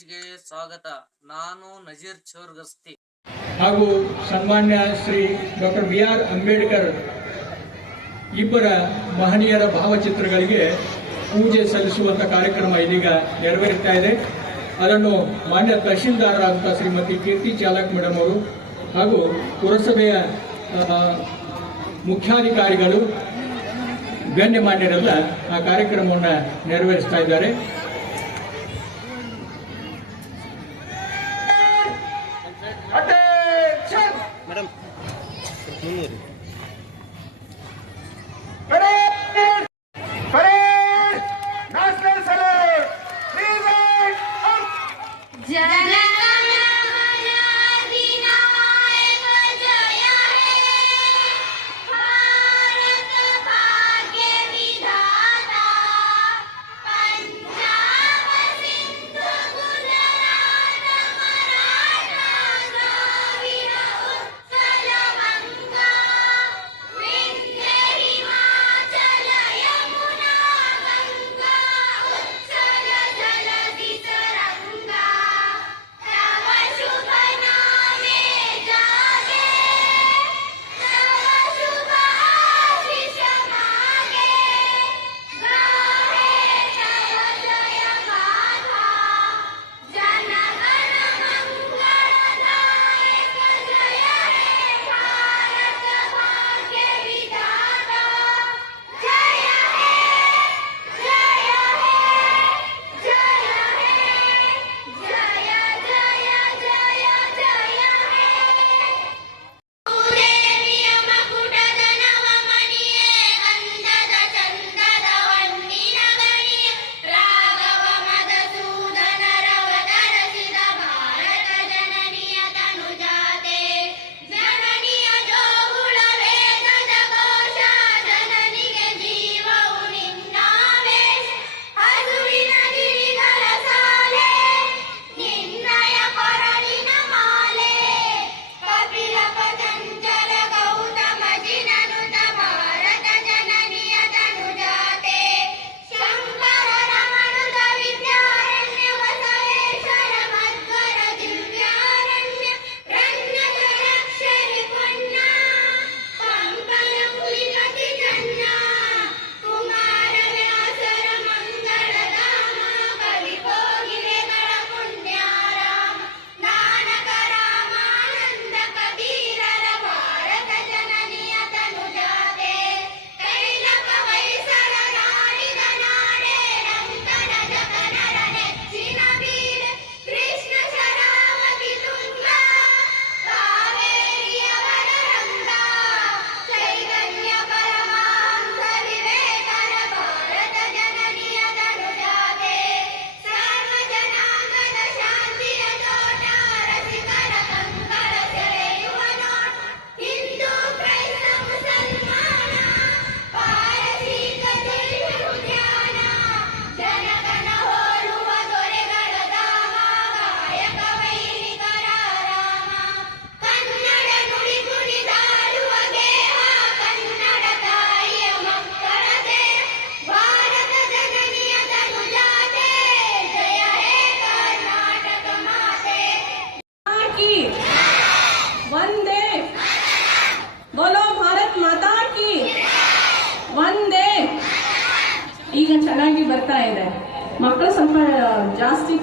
ಸ್ವಾಗತ. ನಾನು ನಜೀರ್ ಚೋರ್ಗಸ್ತಿ. ಹಾಗೂ ಸನ್ಮಾನ್ಯ Shri doctor B R Ambedkar ಇಬ್ಬರ ಮಹನೀಯರ ಭಾವಚಿತ್ರಗಳಿಗೆ ಪೂಜೆ ಸಲ್ಲಿಸುವಂತ ಕಾರ್ಯಕ್ರಮ ಇದೀಗ ನೆರವೇರ್ತಾ ಇದೆ. ಅದನ್ನು ಮಾನ್ಯ ತಹಶೀಲ್ದಾರರಾದಂಥ ಶ್ರೀಮತಿ ಕೀರ್ತಿ ಚಾಲಕ್ ಮೇಡಮ್ ಅವರು ಹಾಗೂ ಪುರಸಭೆಯ ಮುಖ್ಯಾಧಿಕಾರಿಗಳು ಗಣ್ಯ ಗಣ್ಯಮಾನ್ಯರೆಲ್ಲ ಆ ಕಾರ್ಯಕ್ರಮವನ್ನು ನೆರವೇರಿಸ್ತಾ ಇದ್ದಾರೆ. Attention! Madam, what?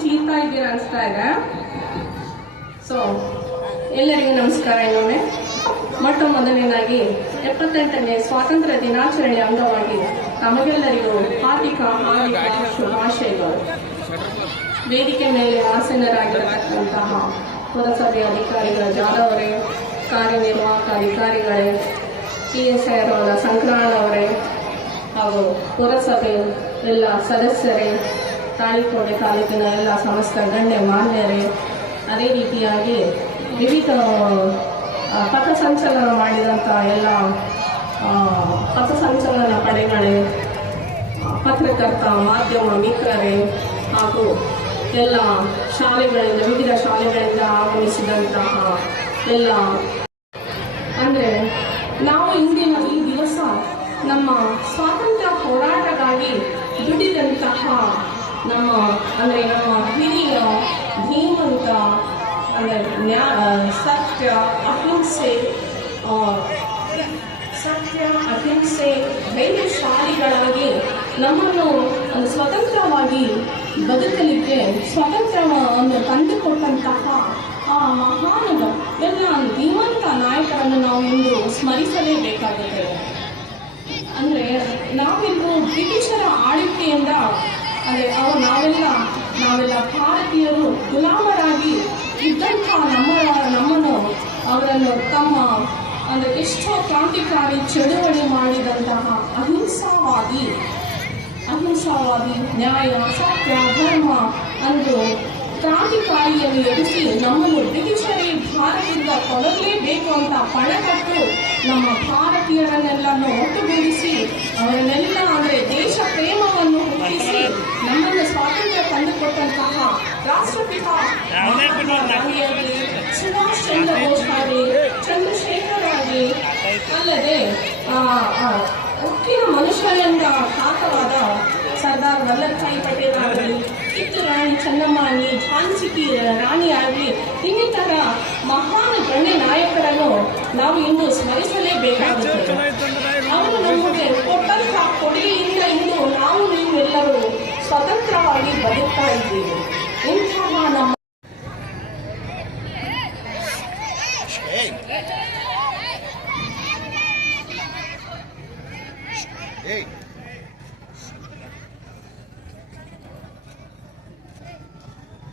ಚೀರ್ತಾ ಇದ್ದೀರಾ ಅನಿಸ್ತಾ ಇದೆ. ಸೊ ಎಲ್ಲರಿಗೂ ನಮಸ್ಕಾರ ಇನ್ನೊಮ್ಮೆ ಮೊಟ್ಟ ಮೊದಲನೇದಾಗಿ, ಎಪ್ಪತ್ತೆಂಟನೇ ಸ್ವಾತಂತ್ರ್ಯ ದಿನಾಚರಣೆ ಅಂಗವಾಗಿ ತಮಗೆಲ್ಲರಿಗೂ ಹಾರ್ದಿಕ ಹಾರ್ದಿಕ ಶುಭಾಶಯಗಳು. ವೇದಿಕೆ ಮೇಲೆ ಆಸೀನರಾಗಿರತಕ್ಕಂತಹ ಪುರಸಭೆ ಅಧಿಕಾರಿಗಳ ಜಾಧವರೇ, ಕಾರ್ಯನಿರ್ವಾಹಕ ಅಧಿಕಾರಿಗಳೇ ಪಿ ಎಸ್ ಐ ಅವರ ಸಂಕ್ರಾಣ ಅವರೇ ಹಾಗೂ ಪುರಸಭೆ ಎಲ್ಲ ಸದಸ್ಯರೇ ತಾಳಿಕೋಟೆ ತಾಲೂಕಿನ ಎಲ್ಲ ಸಮಸ್ತ ಗಣ್ಯ ಮಾನ್ಯರೇ ಅದೇ ರೀತಿಯಾಗಿ ವಿವಿಧ ಪಥಸಂಚಲನ ಮಾಡಿದಂಥ ಎಲ್ಲ ಪಥಸಂಚಲನ ಪಡೆಗಳೇ ಪತ್ರಕರ್ತ, ಮಾಧ್ಯಮ ಮಿತ್ರರೇ ಹಾಗೂ ಎಲ್ಲ ಶಾಲೆಗಳಿಂದ, ವಿವಿಧ ಶಾಲೆಗಳಿಂದ ಆಗಮಿಸಿದಂತಹ ಎಲ್ಲ, ಅಂದರೆ ನಾವು ಇಂದಿನ ಈ ದಿವಸ ನಮ್ಮ ಸ್ವಾತಂತ್ರ್ಯ ಹೋರಾಟಕ್ಕಾಗಿ ದುಡಿದಂತಹ ನಮ್ಮ, ಅಂದರೆ ನಮ್ಮ ಹಿರಿಯ ಧೀಮಂತ ಅಂದರೆ ನ್ಯಾ ಸತ್ಯ, ಅಹಿಂಸೆ ಸತ್ಯ, ಅಹಿಂಸೆ, ಧೈರ್ಯಶಾಲಿಗಳಾಗಿ ನಮ್ಮನ್ನು ಒಂದು ಸ್ವತಂತ್ರವಾಗಿ ಬದುಕಲಿಕ್ಕೆ ಸ್ವಾತಂತ್ರ್ಯವನ್ನು ತಂದುಕೊಟ್ಟಂತಹ ಆ ಮಹಾನ್ ಎಲ್ಲ ಧೀಮಂತ ನಾಯಕರನ್ನು ನಾವು ಇಂದು ಸ್ಮರಿಸಲೇಬೇಕಾಗುತ್ತದೆ ಅಂದರೆ ನಾವಿಂದು ಬ್ರಿಟಿಷರ ನಾವೆಲ್ಲ ನಾವೆಲ್ಲ ಭಾರತೀಯರು, ಗುಲಾಮರಾಗಿ ಇದ್ದಂಥ ನಮ್ಮ ನಮ್ಮನ್ನು ಅವರನ್ನು ತಮ್ಮ, ಅಂದರೆ ಎಷ್ಟೋ ಕ್ರಾಂತಿಕಾರಿ ಚಳುವಳಿ ಮಾಡಿದಂತಹ ಅಹಿಂಸಾವಾದಿ ಅಹಿಂಸಾವಾದಿ ನ್ಯಾಯ ಸತ್ಯ ಧರ್ಮ ಅಂದು ಕ್ರಾಂತಿಕಾರಿಯನ್ನು ಎದುರಿಸಿ ನಮ್ಮನ್ನು ಬ್ರಿಟಿಷರೇ ಭಾರತದಿಂದ ಕೊಡಲೇಬೇಕು ಅಂತ ಪಣಕಟ್ಟು ನಮ್ಮ ಭಾರತೀಯರನ್ನೆಲ್ಲನ್ನು ಒಟ್ಟುಗೂಡಿಸಿ ಅವರನ್ನೆಲ್ಲ, ಅಂದರೆ ದೇಶ ಪ್ರೇಮವನ್ನು ಹುಟ್ಟಿಸಿ ನಮ್ಮನ್ನು ಸ್ವಾತಂತ್ರ್ಯ ತಂದುಕೊಟ್ಟಂತಹ ರಾಷ್ಟ್ರಪಿತ ಸುಭಾಷ್ ಚಂದ್ರ ಬೋಸ್ ಆಗಲಿ ಚಂದ್ರಶೇಖರ್ ಆಗಲಿ ಅಲ್ಲದೆ ಉಕ್ಕಿನ ಮನುಷ್ಯರಿಂದ ಸಾಕವಾದ ಸರ್ದಾರ್ ವಲ್ಲಭಾಯಿ ಪಟೇಲ್ ಆಗಲಿ ಕಿತ್ತು ರಾಣಿ ಚೆನ್ನಮ್ಮಾನಿ ಝಾನ್ಸಿ ಕಿ ರಾಣಿ ಆಗಲಿ ಇನ್ನಿತರ ಮಹಾನ್ ಗಣ್ಯ ನಾಯಕರನ್ನು ನಾವು ಇಂದು ಸ್ಮರಿಸಲೇಬೇಕಾಗುತ್ತದೆ ಅವರು ನಮಗೆ ಕೊಟ್ಟಂತಹ ಕೊಡುಗೆಯಿಂದ ಇಂದು ನಾವು ನೀವೆಲ್ಲರೂ ಸ್ವತಂತ್ರವಾಗಿ ಬದುಕ್ತಾ ಇದ್ದೀವಿ ಇಂತಹ ನಮ್ಮ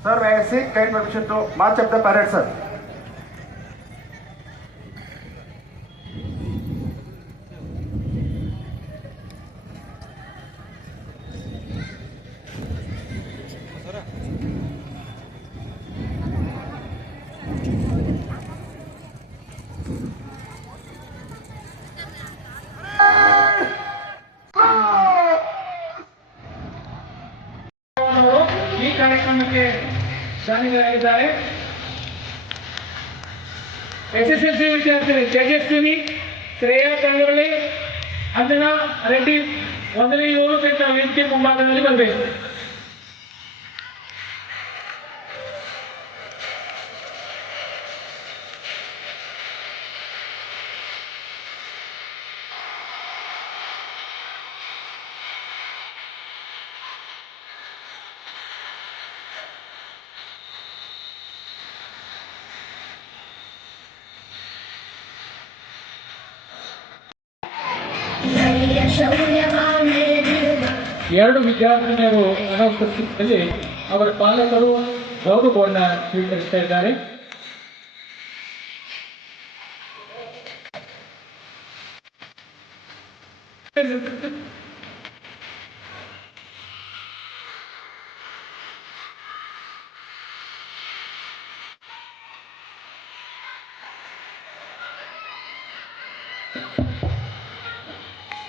Sir, may I seek kind permission to march up the parade, ಕಾರ್ಯಕ್ರಮಕ್ಕೆ ಶಾಮೀಲಾಗಿದ್ದಾರೆ ಎಸ್ಎಸ್ಎಲ್ಸಿ ವಿದ್ಯಾರ್ಥಿ ತೇಜಸ್ವಿನಿ, ಶ್ರೇಯಾ ತಂಗರಳಿ ಅಂಜನಾ ರೆಡ್ಡಿ, ಒಂದನೇ ಏಳು ಸಹಿತ ವೇದಿಕೆ ಮುಂಭಾಗದಲ್ಲಿ ಬರಬೇಕು ಎರಡು ವಿದ್ಯಾರ್ಥಿನಿಯರು ಅನುಪಸ್ಥಿತಿಯಲ್ಲಿ ಅವರ ಪಾಲಕರು ಗೌರವವನ್ನು ಸ್ವೀಕರಿಸ್ತಾ ಇದ್ದಾರೆ.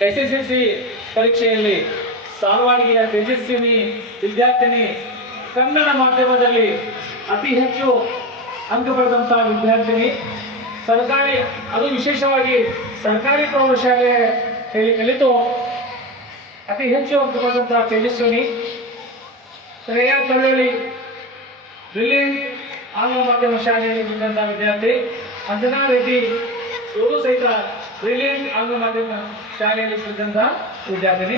ಎಸ್ಎಸ್ಎಲ್ಸಿ ಪರೀಕ್ಷೆಯಲ್ಲಿ ಸಾಲ್ವಾಡಿಗೆಯ ತೇಜಸ್ವಿನಿ, ವಿದ್ಯಾರ್ಥಿನಿ, ಕನ್ನಡ ಮಾಧ್ಯಮದಲ್ಲಿ ಅತಿ ಹೆಚ್ಚು ಅಂಕ ಪಡೆದಂತಹ ವಿದ್ಯಾರ್ಥಿನಿ. ಸರ್ಕಾರಿ, ಅದು ವಿಶೇಷವಾಗಿ ಸರ್ಕಾರಿ ಪ್ರೌಢಶಾಲೆಯಲ್ಲಿ ಕಲಿತು ಅತಿ ಹೆಚ್ಚು ಅಂಕ ಪಡೆದಂತಹ ತೇಜಸ್ವಿನಿ. ಶ್ರೇಯಾ ಪಳ್ಳಿ ಬ್ರಿಲಿಯಂಟ್ ಆಂಗ್ಲ ಮಾಧ್ಯಮ ಶಾಲೆಯಲ್ಲಿ ಬಂದಂತಹ ವಿದ್ಯಾರ್ಥಿ. ಅಂಜನಾ ರೆಡ್ಡಿ, ಇವರು ಸಹಿತ ಬ್ರಿಲಿಯಂಟ್ ಆಂಗ್ಲ ಮಾಧ್ಯಮ ಶಾಲೆಯಲ್ಲಿ ಕಲಿತಂತಹ ವಿದ್ಯಾರ್ಥಿನಿ